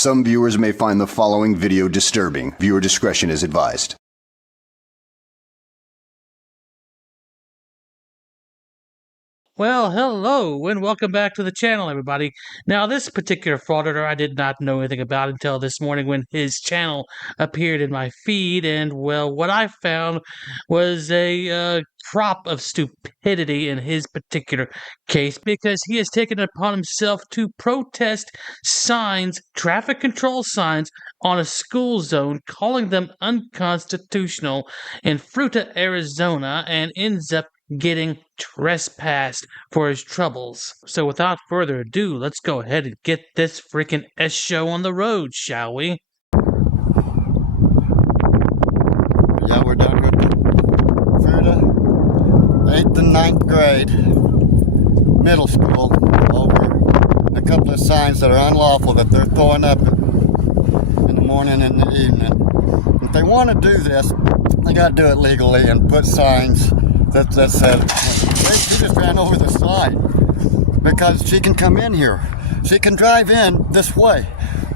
Some viewers may find the following video disturbing. Viewer discretion is advised. Well, hello, and welcome back to the channel, everybody. Now, this particular frauditor I did not know anything about until this morning when his channel appeared in my feed, and, well, what I found was a crop of stupidity in his particular case, because he has taken it upon himself to protest signs, traffic control signs, on a school zone, calling them unconstitutional in Fruita, Arizona, and ends up getting trespassed for his troubles. So without further ado, let's go ahead and get this freaking show on the road, shall we? Yeah, we're done with Fruita, 8th and 9th grade, middle school, over a couple of signs that are unlawful that they're throwing up in the morning and the evening. If they want to do this, they got to do it legally and put signs that said, she just ran over the sign because she can come in here. She can drive in this way.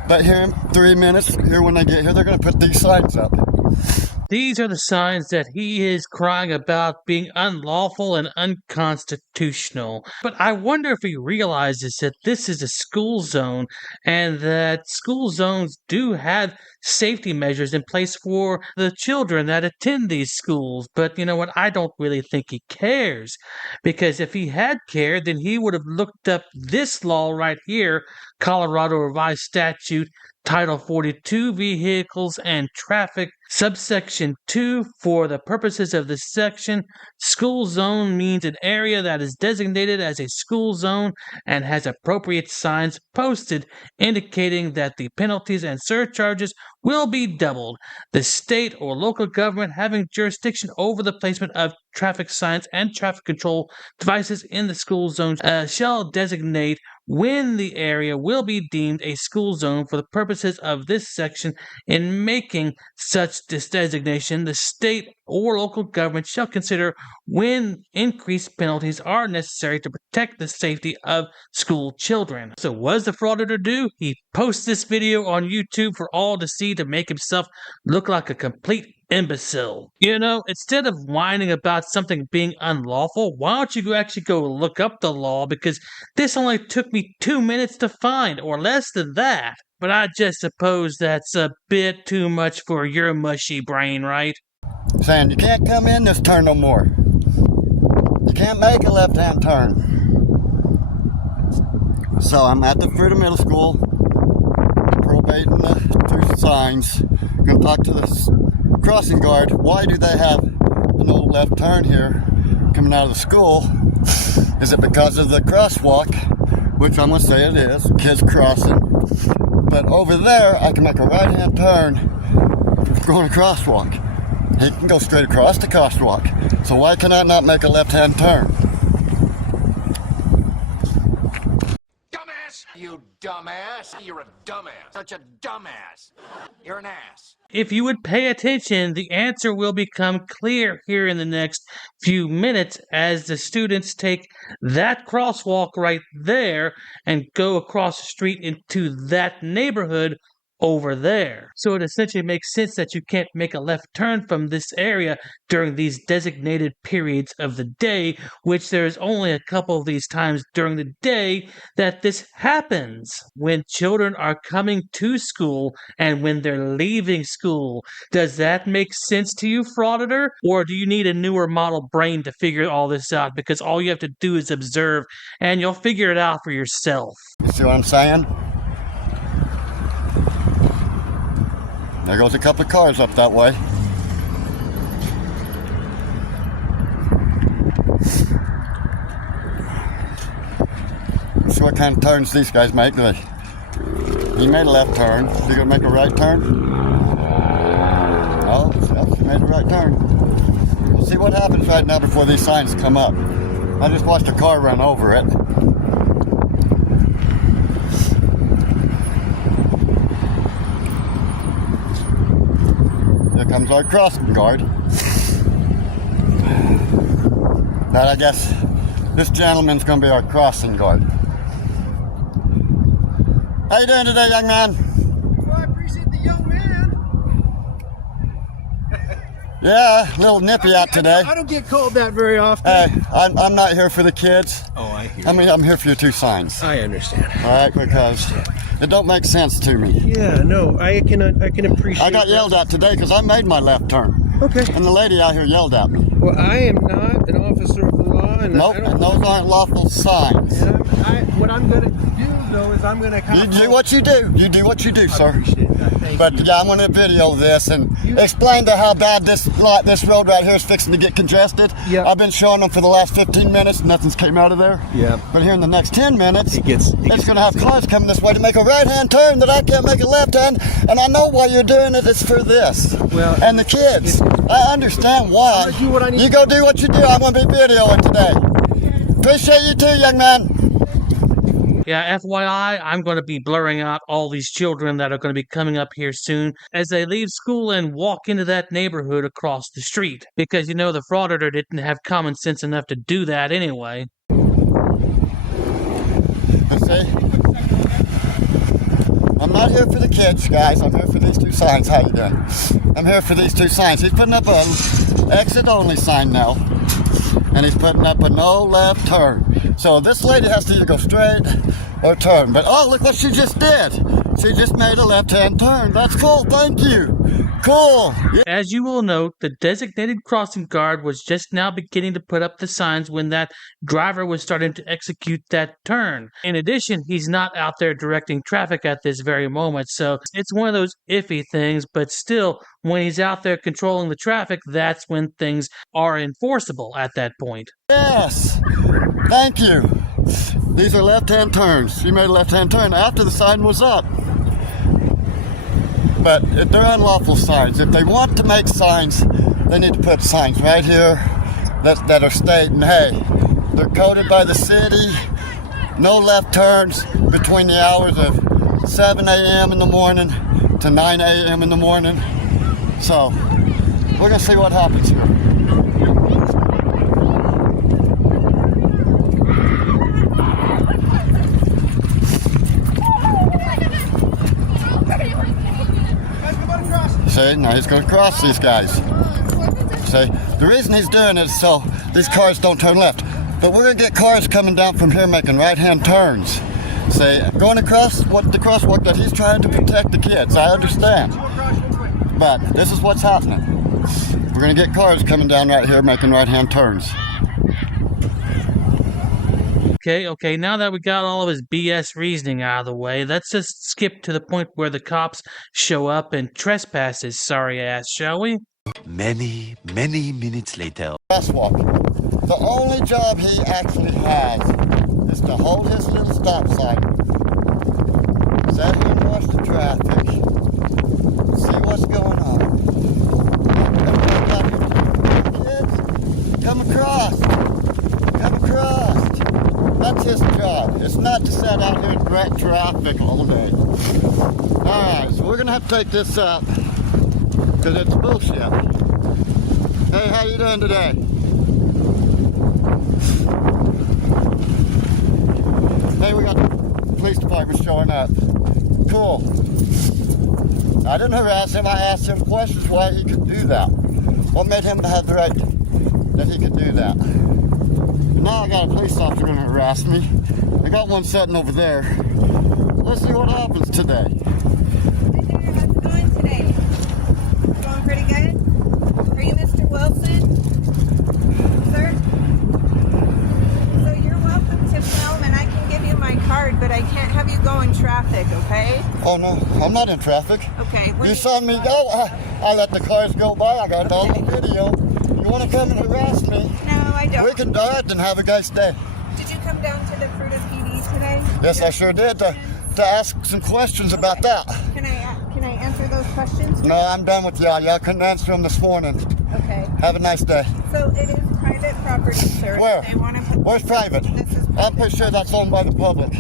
But here in 3 minutes, here when they get here, they're going to put these signs up. These are the signs that he is crying about being unlawful and unconstitutional. But I wonder if he realizes that this is a school zone and that school zones do have safety measures in place for the children that attend these schools. But you know what? I don't really think he cares. Because if he had cared, then he would have looked up this law right here, Colorado Revised Statute Title 42, Vehicles and Traffic, subsection 2. For the purposes of this section, school zone means an area that is designated as a school zone and has appropriate signs posted indicating that the penalties and surcharges will be doubled. The state or local government having jurisdiction over the placement of traffic signs and traffic control devices in the school zone shall designate when the area will be deemed a school zone for the purposes of this section. In making such designation, the state or local government shall consider when increased penalties are necessary to protect the safety of school children. So what does the frauditor do? He posts this video on YouTube for all to see to make himself look like a complete imbecile. You know, instead of whining about something being unlawful, why don't you actually go look up the law? Because this only took me 2 minutes to find, or less than that. But I just suppose that's a bit too much for your mushy brain, right? Saying you can't come in this turn no more. You can't make a left-hand turn. So I'm at the Fruita Middle School, probating the two signs. I'm going to talk to the crossing guard. Why do they have an old left turn here coming out of the school? Is it because of the crosswalk, which I'm going to say it is, kids crossing. But over there, I can make a right-hand turn going a crosswalk. He can go straight across the crosswalk. So why can I not make a left-hand turn? Dumbass! You dumbass! You're a dumbass! Such a dumbass! You're an ass! If you would pay attention, the answer will become clear here in the next few minutes as the students take that crosswalk right there and go across the street into that neighborhood over there. So it essentially makes sense that you can't make a left turn from this area during these designated periods of the day, which there's only a couple of these times during the day that this happens. When children are coming to school and when they're leaving school. Does that make sense to you, frauditor? Or do you need a newer model brain to figure all this out? Because all you have to do is observe and you'll figure it out for yourself. You see what I'm saying? There goes a couple of cars up that way. See what kind of turns these guys make. He made a left turn. Is he going to make a right turn? Oh, he made a right turn. We'll see what happens right now before these signs come up. I just watched a car run over it. Here comes our crossing guard. But I guess this gentleman's going to be our crossing guard. How you doing today, young man? Yeah, a little nippy out today. I don't get called that very often. Hey, I'm not here for the kids. Oh, I hear. I'm here for your 2 signs. I understand. All right, because it don't make sense to me. Yeah, no, I can appreciate. I got yelled at today because I made my left turn. Okay. And the lady out here yelled at me. Well, I am not an officer of the law, and Nope, and those aren't lawful signs. What I'm going to do though is I'm going to kind You of. do what you do. You do what you do, I sir. appreciate that. Thank But you. yeah, I'm gonna video this and explain to how bad this road right here is fixing to get congested. Yeah. I've been showing them for the last 15 minutes, nothing's came out of there. Yeah. But here in the next 10 minutes, It gets it's gonna have cars coming this way to make a right-hand turn that I can't make a left-hand, and I know why you're doing it. It's for this. Well, and the kids. I understand why. I'm gonna do what I need You go do what you do. I'm gonna be videoing today. Appreciate you too, young man. Yeah, FYI, I'm going to be blurring out all these children that are going to be coming up here soon as they leave school and walk into that neighborhood across the street. Because, you know, the Frauditor didn't have common sense enough to do that anyway. See? I'm not here for the kids, guys. I'm here for these 2 signs. How you doing? I'm here for these 2 signs. He's putting up a exit only sign now. And he's putting up a no left turn. So this lady has to either go straight or turn. But oh, look what she just did. She just made a left-hand turn. That's cool. Thank you. Cool. Yeah. As you will note, the designated crossing guard was just now beginning to put up the signs when that driver was starting to execute that turn. In addition, he's not out there directing traffic at this very moment, so it's one of those iffy things, but still, when he's out there controlling the traffic, that's when things are enforceable at that point. Yes. Thank you. These are left-hand turns. She made a left-hand turn after the sign was up. But they're unlawful signs. If they want to make signs, they need to put signs right here that are stating, hey, they're coded by the city, no left turns between the hours of 7 a.m. in the morning to 9 a.m. in the morning. So, we're going to see what happens here. See, now he's going to cross these guys. See, the reason he's doing it is so these cars don't turn left. But we're going to get cars coming down from here making right-hand turns. See, going across the crosswalk that he's trying to protect the kids. I understand. But this is what's happening. We're going to get cars coming down right here making right-hand turns. Okay, now that we got all of his BS reasoning out of the way, let's just skip to the point where the cops show up and trespass his sorry ass, shall we? Many minutes later. Crosswalk. The only job he actually has is to hold his little stop sign, sit here and watch the traffic, see what's going on. Everybody got here to kids, come across. That's his job. It's not to sit out here and direct traffic all day. Alright, so we're going to have to take this up because it's bullshit. Hey, how you doing today? Hey, we got the police department showing up. Cool. I didn't harass him. I asked him questions why he could do that. What made him have the right that he could do that? Now I got a police officer going to harass me. I got one sitting over there. Let's see what happens today. How's it going today? Going pretty good? Are you Mr. Wilson? Sir? So you're welcome to film and I can give you my card, but I can't have you go in traffic, okay? Oh no, I'm not in traffic. Okay. You saw me go. I let the cars go by. I got it all on video. You want to come and harass me? No, I don't. We can do it and have a nice day. Did you come down to the Fruta PD today? Yes, I sure did. To ask some questions about that. Can I answer those questions? No, I'm done with y'all. Y'all couldn't answer them this morning. Okay. Have a nice day. So it is private property, sir. Where? They want to put Where's private? This is I'm private. pretty sure that's owned by the public.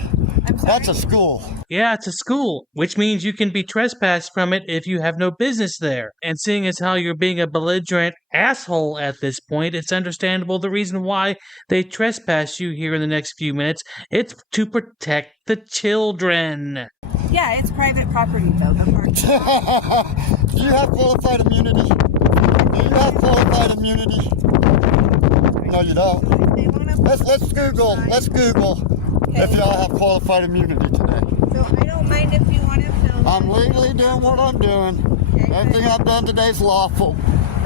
I'm sorry. That's a school. Yeah, it's a school, which means you can be trespassed from it if you have no business there. And seeing as how you're being a belligerent asshole at this point, it's understandable the reason why they trespass you here in the next few minutes. It's to protect the children. Yeah, it's private property though. The park. Do you have qualified immunity? Do you have qualified immunity? No, you don't. They wanna- Let's Google if y'all have qualified immunity today. So I don't mind if you want to film. I'm legally doing what I'm doing. Okay, Everything I've done today is lawful.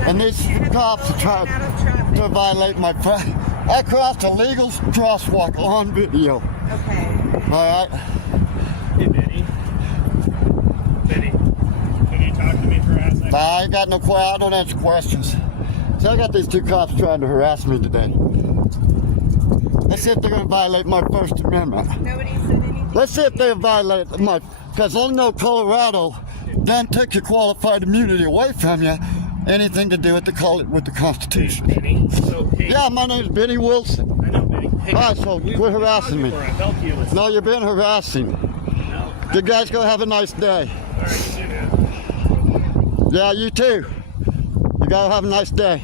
And these cops are trying to violate my I crossed a legal crosswalk on video. Okay. Alright? Hey, Benny. Benny, can you talk to me for a second? I ain't got no I don't answer questions. So I got these two cops trying to harass me today. Let's see if they're going to violate my First Amendment. Nobody said anything. Let's see if they violate my, because I know Colorado done took your qualified immunity away from you. Anything to do with the Constitution. Benny, so, hey, Yeah, my name's Benny Wilson. I know, Benny. Hey, All right, so you quit harassing me. before I help you with No, you're being harassing. No. You guys go have a nice day. All right, you do, man. Yeah, you too. You gotta have a nice day.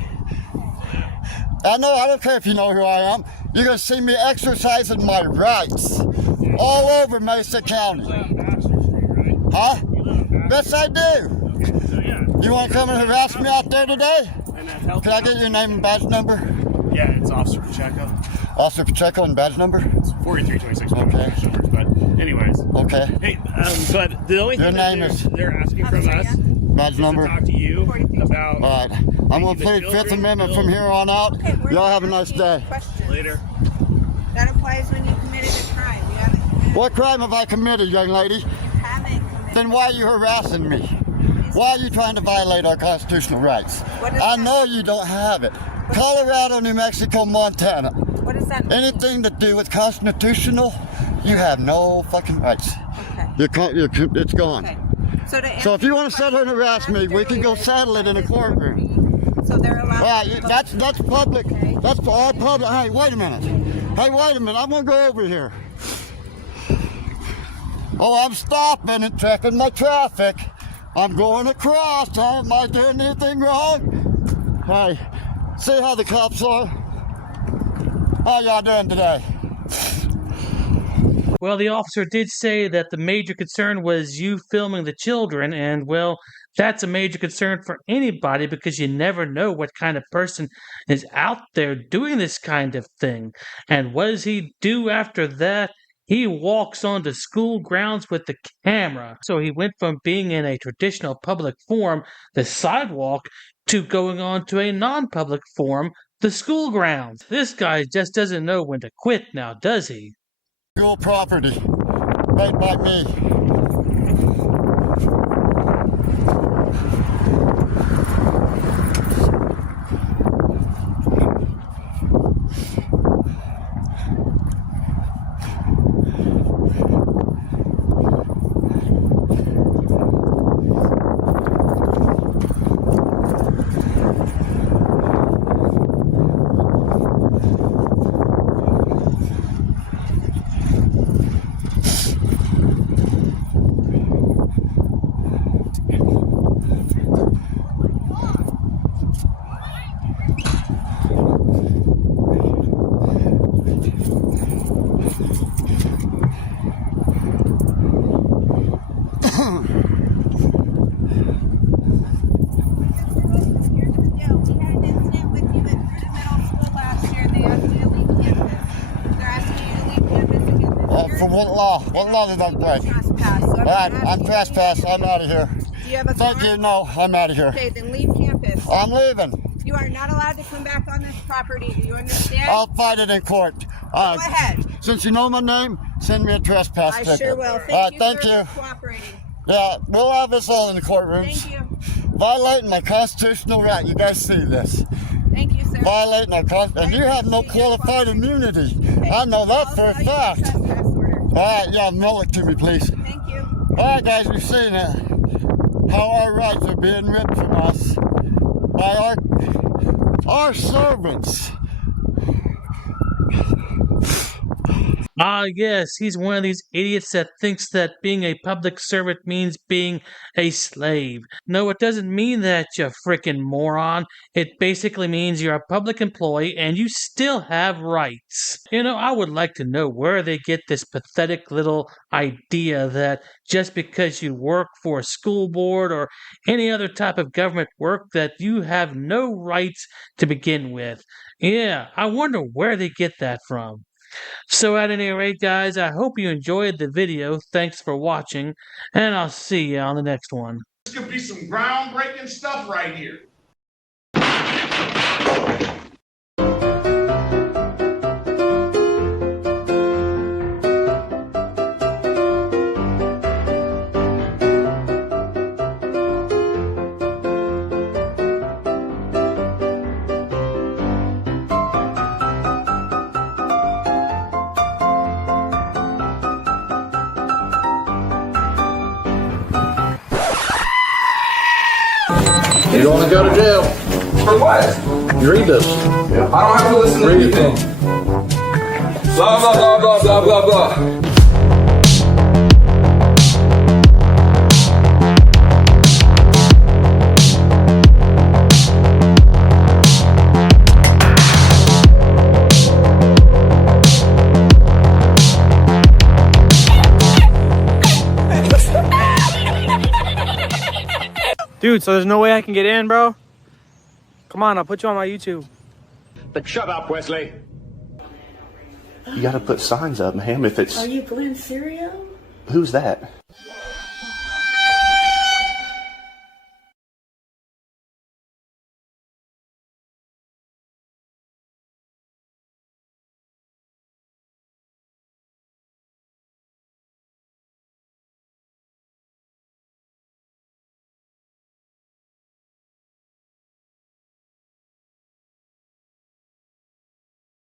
I don't care if you know who I am. You're gonna see me exercising my rights all over Mesa County. Huh? Yes, I do. So, yeah. You wanna come and harass me out there today? And that helps. Can I get your name and badge number? Yeah, it's Officer Pacheco. Officer Pacheco and badge number? It's 4326. Okay. But anyways. Okay. Hey, but the only Your thing that name is- they're asking from us Badge is to number? talk to you about All right. I'm gonna plead Fifth Amendment from here on out. Okay, we're Y'all not have a nice asking day. questions. later. That applies when you committed a crime. You haven't committed. What crime have I committed, young lady? You haven't committed. Then why are you harassing me? Why are you trying to violate our constitutional rights? What does I that know you don't have it. Colorado, New Mexico, Montana. What does that mean? Anything to do with constitutional, you have no fucking rights. Okay. It's gone. Okay. To So if you want to sit here and harass me, we can go settle it in a courtroom. So they're allowed. All right, that's public. That's all public. Hey, wait a minute. Hey, wait a minute. I'm gonna go over here. Oh, I'm stopping and checking my traffic. I'm going across. Am I doing anything wrong? Hey, see how the cops are? How y'all doing today? Well, the officer did say that the major concern was you filming the children, and well, that's a major concern for anybody because you never know what kind of person is out there doing this kind of thing. And what does he do after that? He walks onto school grounds with the camera. So he went from being in a traditional public forum, the sidewalk, to going on to a non-public forum, the school grounds. This guy just doesn't know when to quit now, does he? School property, made by me. For what law? What law did I break? Alright, I'm trespassed. I'm out of here. Do you have a Thank you. No, I'm out of here. Okay, then leave campus. I'm leaving. You are not allowed to come back on this property. Do you understand? I'll fight it in court. Go ahead. Since you know my name, send me a trespass I ticket. sure will. Alright, thank sir, you. for cooperating. Yeah, we'll have this all in the courtrooms. Thank you. Violating my constitutional right. You guys see this. Thank you, sir. Violating our constitution. And you have no qualified immunity. I know that for a fact. Alright, yeah, mail it to me, please. Thank you. Alright, guys, we've seen it. How our rights are being ripped from us by our servants. Ah, yes, he's one of these idiots that thinks that being a public servant means being a slave. No, it doesn't mean that, you frickin' moron. It basically means you're a public employee and you still have rights. You know, I would like to know where they get this pathetic little idea that just because you work for a school board or any other type of government work that you have no rights to begin with. Yeah, I wonder where they get that from. So at any rate, guys, I hope you enjoyed the video. Thanks for watching, and I'll see you on the next one. This could be some groundbreaking stuff right here. You don't want to go to jail. For what? You read this. I don't have to listen to Read it. anything. Blah, blah, blah, blah, blah, blah, blah. Dude, so there's no way I can get in, bro? Come on, I'll put you on my YouTube. But shut up, Wesley. You gotta put signs up, ma'am, if it's... Are you Glenn Serio? Who's that?